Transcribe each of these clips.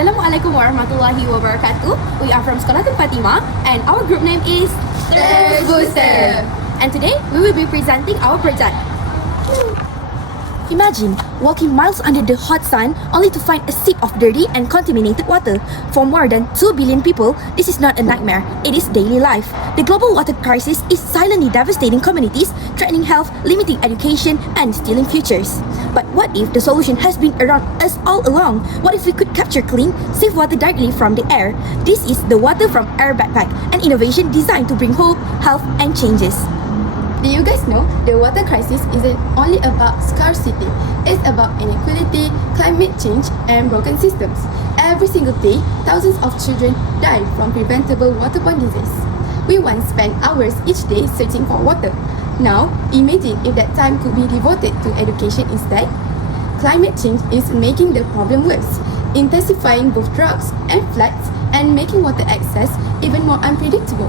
Assalamualaikum warahmatullahi wabarakatuh. We are from Sekolah Fatimah and our group name is Third Booster. And today we will be presenting our project. Imagine walking miles under the hot sun only to find a sip of dirty and contaminated water. For more than 2 billion people, this is not a nightmare, it is daily life. The global water crisis is silently devastating communities, threatening health, limiting education, and stealing futures. But what if the solution has been around us all along? What if we could capture clean, safe water directly from the air? This is the Water from Air Backpack, an innovation designed to bring hope, health, and changes. Do you guys know the water crisis isn't only about scarcity, it's about inequality, climate change, and broken systems. Every single day, thousands of children die from preventable waterborne disease. We once spent hours each day searching for water. Now, imagine if that time could be devoted to education instead. Climate change is making the problem worse, intensifying both droughts and floods, and making water access even more unpredictable.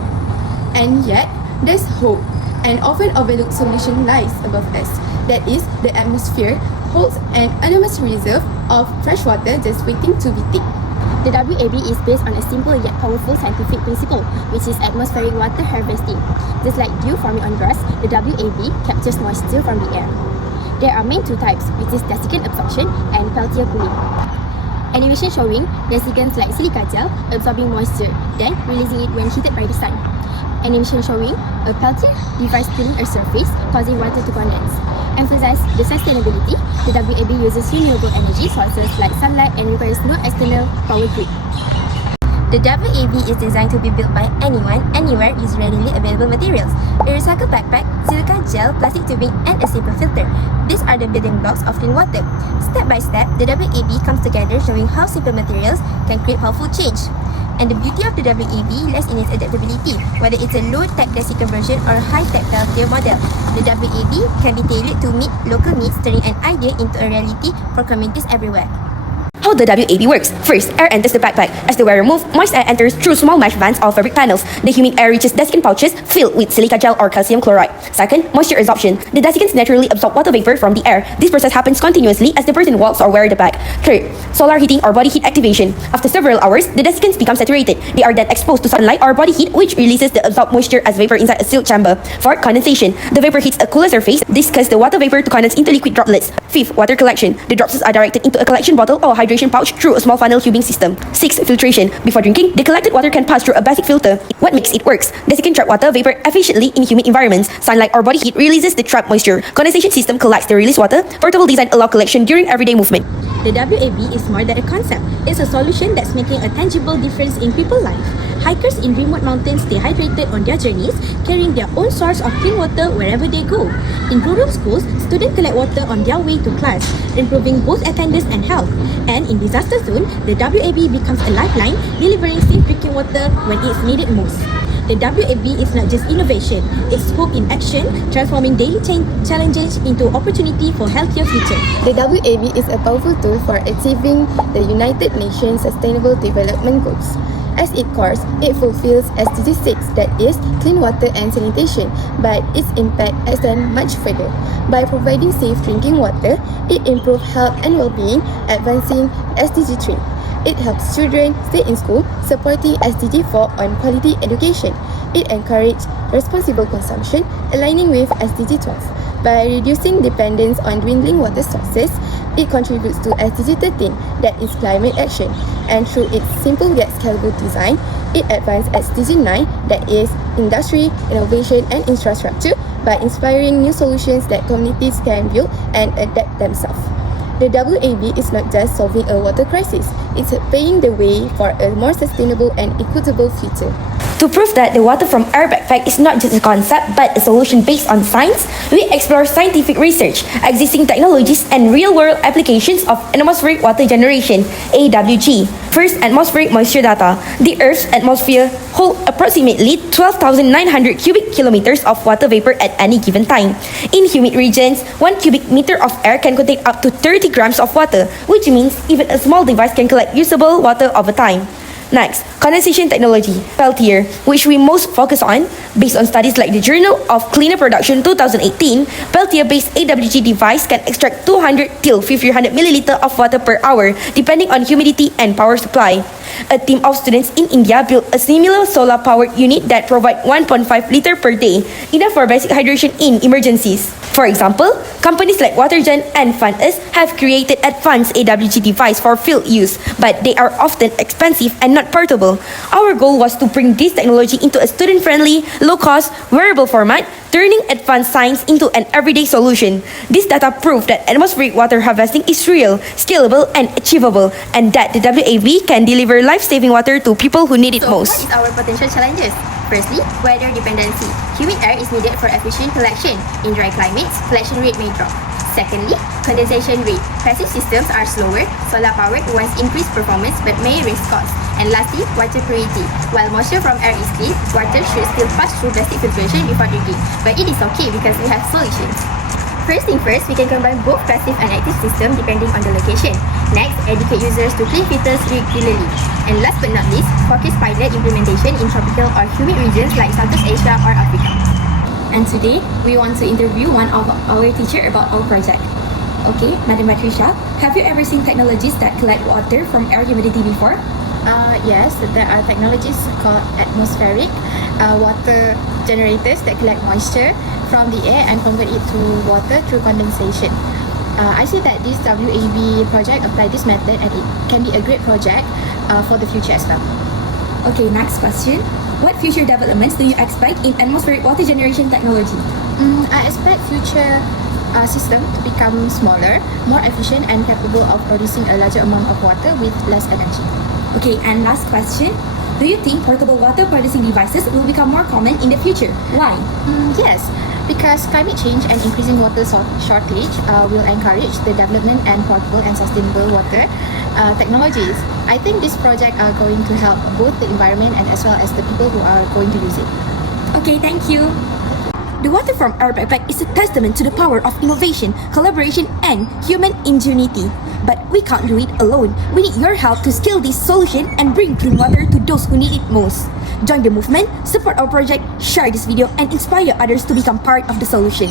And yet, there's hope. An often overlooked solution lies above us. That is, the atmosphere holds an enormous reserve of fresh water just waiting to be tapped. The WAB is based on a simple yet powerful scientific principle, which is atmospheric water harvesting. Just like dew forming on grass, the WAB captures moisture from the air. There are main two types, which is desiccant absorption and Peltier cooling. Animation showing desiccants like silica gel absorbing moisture, then releasing it when heated by the sun. Animation showing a Peltier device cooling a surface, causing water to condense. Emphasize the sustainability, the WAB uses renewable energy sources like sunlight and requires no external power grid. The WAB is designed to be built by anyone, anywhere with readily available materials. A recycled backpack, silica gel, plastic tubing, and a simple filter. These are the building blocks of clean water. Step by step, the WAB comes together showing how simple materials can create powerful change. And the beauty of the WAB lies in its adaptability, whether it's a low-tech desiccant version or a high-tech Peltier model. The WAB can be tailored to meet local needs, turning an idea into a reality for communities everywhere. How the WAB works. First, air enters the backpack. As the wearer moves, moist air enters through small mesh vents or fabric panels. The humid air reaches desiccant pouches filled with silica gel or calcium chloride. Second, moisture absorption. The desiccants naturally absorb water vapor from the air. This process happens continuously as the person walks or wears the bag. Third, solar heating or body heat activation. After several hours, the desiccants become saturated. They are then exposed to sunlight or body heat, which releases the absorbed moisture as vapor inside a sealed chamber. Fourth, condensation. The vapor hits a cooler surface. This causes the water vapor to condense into liquid droplets. Fifth, water collection. The droplets are directed into a collection bottle or hydration pouch through a small funnel tubing system. 6. Filtration. Before drinking, the collected water can pass through a basic filter. What makes it works? Desiccant trap water vapor efficiently in humid environments. Sunlight or body heat releases the trapped moisture. Condensation system collects the released water. Portable design allow collection during everyday movement. The WAB is more than a concept. It's a solution that's making a tangible difference in people's life. Hikers in remote mountains stay hydrated on their journeys, carrying their own source of clean water wherever they go. In rural schools, students collect water on their way to class, improving both attendance and health. And in disaster zone, the WAB becomes a lifeline, delivering safe drinking water when it's needed most. The WAB is not just innovation, it's hope in action, transforming daily challenges into opportunity for healthier future. The WAB is a powerful tool for achieving the United Nations Sustainable Development Goals. As its core, it fulfills SDG 6, that is, clean water and sanitation, but its impact extends much further. By providing safe drinking water, it improves health and well-being, advancing SDG 3. It helps children stay in school, supporting SDG 4 on quality education. It encourages responsible consumption, aligning with SDG 12. By reducing dependence on dwindling water sources, it contributes to SDG 13, that is climate action. And through its simple yet scalable design, it advances SDG 9, that is industry, innovation, and infrastructure, by inspiring new solutions that communities can build and adapt themselves. The WAB is not just solving a water crisis, it's paving the way for a more sustainable and equitable future. To prove that the Water from Air Backpack is not just a concept but a solution based on science, we explore scientific research, existing technologies, and real-world applications of atmospheric water generation (AWG). First, atmospheric moisture data. The Earth's atmosphere holds approximately 12,900 cubic kilometers of water vapor at any given time. In humid regions, 1 cubic meter of air can contain up to 30 grams of water, which means even a small device can collect usable water over time. Next, condensation technology, Peltier, which we most focus on. Based on studies like the Journal of Cleaner Production 2018, Peltier-based AWG device can extract 200 till 500 milliliter of water per hour, depending on humidity and power supply. A team of students in India built a similar solar-powered unit that provides 1.5 liter per day, enough for basic hydration in emergencies. For example, companies like Watergen and FunUs have created advanced AWG device for field use, but they are often expensive and not portable. Our goal was to bring this technology into a student-friendly, low-cost, wearable format, turning advanced science into an everyday solution. This data prove that atmospheric water harvesting is real, scalable, and achievable, and that the WAB can deliver life-saving water to people who need it most. What is our potential challenges? Firstly, weather dependency. Humid air is needed for efficient collection. In dry climates, collection rate may drop. Secondly, condensation rate. Passive systems are slower, solar-powered ones increase performance but may raise costs. And lastly, water purity. While moisture from air is clean, water should still pass through basic filtration before drinking. But it is okay because we have solutions. First thing first, we can combine both passive and active systems depending on the location. Next, educate users to clean filters regularly. And last but not least, focus pilot implementation in tropical or humid regions like Southeast Asia or Africa. And today, we want to interview one of our teacher about our project. Okay, Madam Batrisha, have you ever seen technologies that collect water from air humidity before? Yes, there are technologies called atmospheric water generators that collect moisture from the air and convert it to water through condensation. I see that this WAB project apply this method and it can be a great project for the future as well. Okay, next question. What future developments do you expect in atmospheric water generation technology? I expect future system to become smaller, more efficient and capable of producing a larger amount of water with less energy. Okay, and last question. Do you think portable water producing devices will become more common in the future? Why? Yes, because climate change and increasing water shortage will encourage the development and portable and sustainable water technologies. I think this project are going to help both the environment and as well as the people who are going to use it. Okay, thank you. The water from our backpack is a testament to the power of innovation, collaboration, and human ingenuity. But we can't do it alone. We need your help to scale this solution and bring clean water to those who need it most. Join the movement, support our project, share this video, and inspire others to become part of the solution.